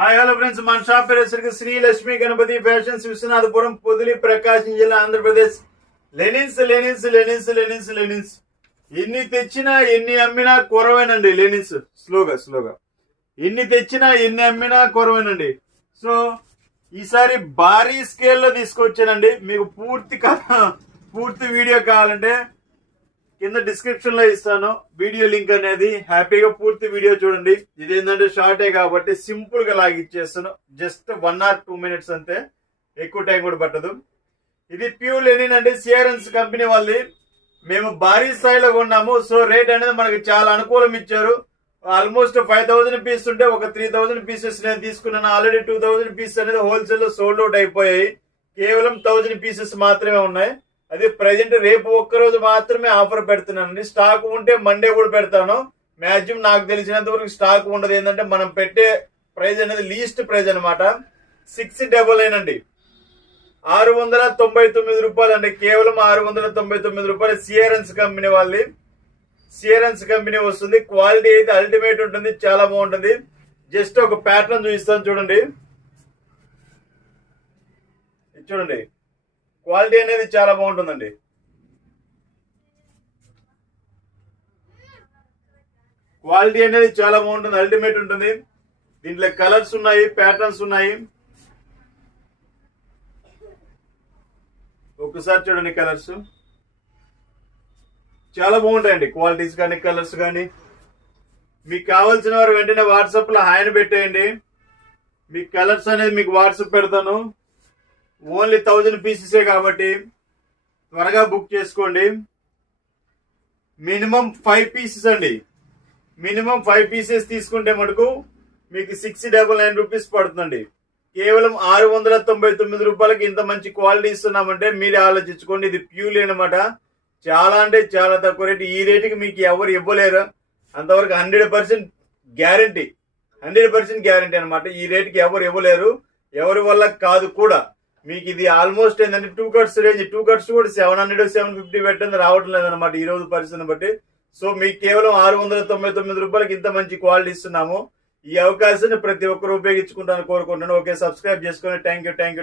Hi hello friends, మన shop పేరు Shri Lakshmi Ganapati fashions, Viswanathapuram, Podili, ప్రకాశం జిల్లా, Andhra Pradesh. Linens linens linens linens linens ఎన్ని తెచ్చినా ఎన్ని అమ్మినా కొరవేనండి. లెనిన్స్ స్లోగా ఎన్ని తెచ్చినా ఎన్ని అమ్మినా కొరవేనండి. సో ఈసారి భారీ స్కేల్లో తీసుకొచ్చానండి. మీకు పూర్తి వీడియో కావాలంటే కింద డిస్క్రిప్షన్ లో ఇస్తాను వీడియో లింక్ అనేది. హ్యాపీగా పూర్తి వీడియో చూడండి. ఇది ఏంటంటే షార్టే కాబట్టి సింపుల్ గా లాగిచ్చేస్తాను. జస్ట్ 1 or 2 minutes అంతే, ఎక్కువ టైం కూడా పట్టదు. ఇది ప్యూర్ లెనిన్ అండి, సిఆర్ఎన్స్ కంపెనీ వాళ్ళది. మేము భారీ స్థాయిలో కొన్నాము. సో రేట్ అనేది మనకి చాలా అనుకూలం ఇచ్చారు. ఆల్మోస్ట్ 5,000 పీస్ ఉంటే ఒక 3,000 పీసెస్ నేను తీసుకున్నాను. ఆల్రెడీ 2,000 పీసెస్ అనేది హోల్సేల్ లో సోల్డ్ అవుట్ అయిపోయాయి. కేవలం 1,000 పీసెస్ మాత్రమే ఉన్నాయి. అది ప్రజెంట్ రేపు ఒక్కరోజు మాత్రమే ఆఫర్ పెడుతున్నానండి. స్టాక్ ఉంటే మండే కూడా పెడతాను. మాక్సిమం నాకు తెలిసినంత వరకు స్టాక్ ఉండదు. ఏంటంటే మనం పెట్టే ప్రైస్ అనేది లీస్ట్ ప్రైస్ అనమాట. 699 అండి, 699 రూపాయలు అండి, కేవలం 699 రూపాయలు. సిఆర్ఎన్స్ కంపెనీ వాళ్ళది. సిఆర్ఎన్స్ కంపెనీ వస్తుంది. క్వాలిటీ అయితే అల్టిమేట్ ఉంటుంది, చాలా బాగుంటుంది. జస్ట్ ఒక ప్యాటర్న్ చూపిస్తాను చూడండి. చూడండి, క్వాలిటీ అనేది చాలా బాగుంటుందండి. క్వాలిటీ అనేది చాలా బాగుంటుంది, అల్టిమేట్ ఉంటుంది. దీంట్లో కలర్స్ ఉన్నాయి, ప్యాటర్న్స్ ఉన్నాయి. ఒకసారి చూడండి, కలర్స్ చాలా బాగుంటాయండి. క్వాలిటీస్ కానీ కలర్స్ కానీ. మీకు కావాల్సిన వారు వెంటనే వాట్సాప్ లో హాయ్ పెట్టేయండి. మీకు కలర్స్ అనేది మీకు వాట్సాప్ పెడతాను. ఓన్లీ 1,000 పీసెసే కాబట్టి త్వరగా బుక్ చేసుకోండి. మినిమం 5 పీసెస్ అండి. మినిమం 5 పీసెస్ తీసుకుంటే మటుకు మీకు 699 రూపీస్ పడుతుందండి. కేవలం 699 రూపాయలకి ఇంత మంచి క్వాలిటీ ఇస్తున్నామంటే మీరే ఆలోచించుకోండి. ఇది ప్యూర్ అనమాట. చాలా అంటే చాలా తక్కువ రేటు. ఈ రేటుకి మీకు ఎవరు ఇవ్వలేరు. అంతవరకు 100% గ్యారంటీ, 100% గ్యారంటీ అనమాట. ఈ రేటుకి ఎవరు ఇవ్వలేరు, ఎవరి వల్ల కాదు కూడా. మీకు ఇది ఆల్మోస్ట్ ఏంటంటే 2 కట్స్ రేంజ్. 2 కట్స్ కూడా 700 750 పెట్టింది రావటం లేదనమాట ఈ రోజు పరిస్థితిని బట్టి. సో మీకు కేవలం 699 రూపాయలకి ఇంత మంచి క్వాలిటీ ఇస్తున్నాము. ఈ అవకాశాన్ని ప్రతి ఒక్కరు ఉపయోగించుకుంటాను కోరుకుంటున్నాను. ఓకే, సబ్స్క్రైబ్ చేసుకోండి. Thank you.